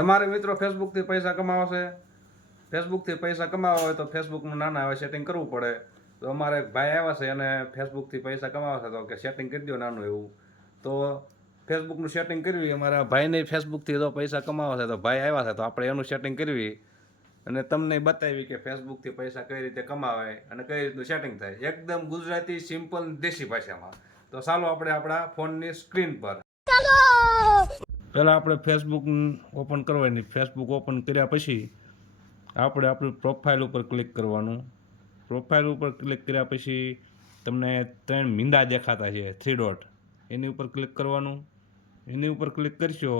તમારે મિત્રો ફેસબુકથી પૈસા કમાવા છે, ફેસબુકથી પૈસા કમાવા હોય તો ફેસબુકનું નાના હવે સેટિંગ કરવું પડે. તો અમારે એક ભાઈ આવ્યા છે અને ફેસબુકથી પૈસા કમાવા છે, તો કે સેટિંગ કરી દો નાનું એવું. તો ફેસબુકનું સેટિંગ કરવી, અમારા ભાઈને ફેસબુકથી તો પૈસા કમાવા છે, તો ભાઈ આવ્યા છે તો આપણે એનું સેટિંગ કરવી અને તમને બતાવી કે ફેસબુકથી પૈસા કઈ રીતે કમાવાય અને કઈ રીતનું સેટિંગ થાય, એકદમ ગુજરાતી સિમ્પલ દેશી ભાષામાં. તો ચાલો આપણે આપણા ફોનની સ્ક્રીન પર પહેલાં આપણે ફેસબુક ઓપન કરવાની. ફેસબુક ઓપન કર્યા પછી આપણે આપણી પ્રોફાઇલ ઉપર ક્લિક કરવાનું. પ્રોફાઇલ ઉપર ક્લિક કર્યા પછી તમને 3 મીંડા દેખાતા છે, 3 ડોટ, એની ઉપર ક્લિક કરવાનું. એની ઉપર ક્લિક કરશો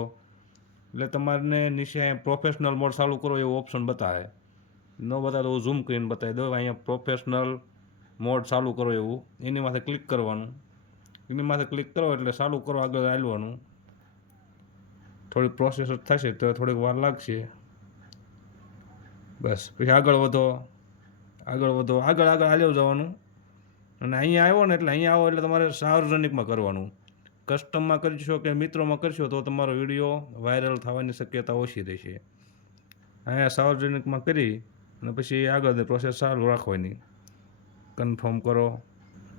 એટલે તમારે નીચે પ્રોફેશનલ મોડ ચાલુ કરો એવું ઓપ્શન બતાવે. ન બતાવે તો હું ઝૂમ કરીને બતાવી દઉં. અહીંયા પ્રોફેશનલ મોડ ચાલુ કરો એવું, એની માથે ક્લિક કરવાનું. એની માથે ક્લિક કરો એટલે ચાલુ કરો, આગળ ચાલવાનું. થોડી પ્રોસેસ થશે તો થોડીક વાર લાગશે. બસ પછી આગળ વધો, આગળ વધો, આગળ આગળ હાલ્યું જવાનું. અને અહીંયા આવ્યો ને એટલે અહીંયા આવો એટલે તમારે સાર્વજનિકમાં કરવાનું. કસ્ટમમાં કરશો કે મિત્રોમાં કરશો તો તમારો વિડીયો વાયરલ થવાની શક્યતા ઓછી રહેશે. અહીંયા સાર્વજનિકમાં કરી અને પછી આગળની પ્રોસેસ ચાલુ રાખવાની. કન્ફર્મ કરો.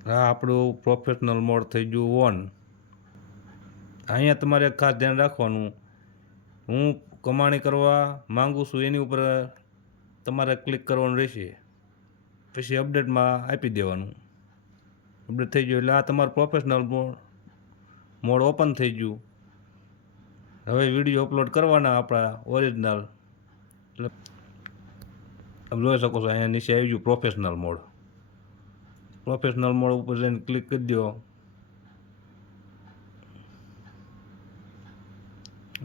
હા, આપણું પ્રોફેશનલ મોડ થઈ ગયું ઓન. અહીંયા તમારે ખાસ ધ્યાન રાખવાનું, હું કમાણી કરવા માગું છું એની ઉપર તમારે ક્લિક કરવાનું રહેશે. પછી અપડેટમાં આપી દેવાનું. અપડેટ થઈ ગયું એટલે આ તમારું પ્રોફેશનલ મોડ ઓપન થઈ ગયું. હવે વિડીયો અપલોડ કરવાના આપણા ઓરિજિનલ. એટલે તમે જોઈ શકો છો અહીંયા નીચે આવી ગયું પ્રોફેશનલ મોડ. પ્રોફેશનલ મોડ ઉપર જઈને ક્લિક કરી દો.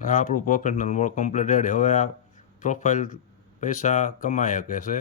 આ આપણું પ્રોફેશનલ મોડ કમ્પ્લીટ રેડી. હવે આ પ્રોફાઇલ પૈસા કમાઈ શકે છે.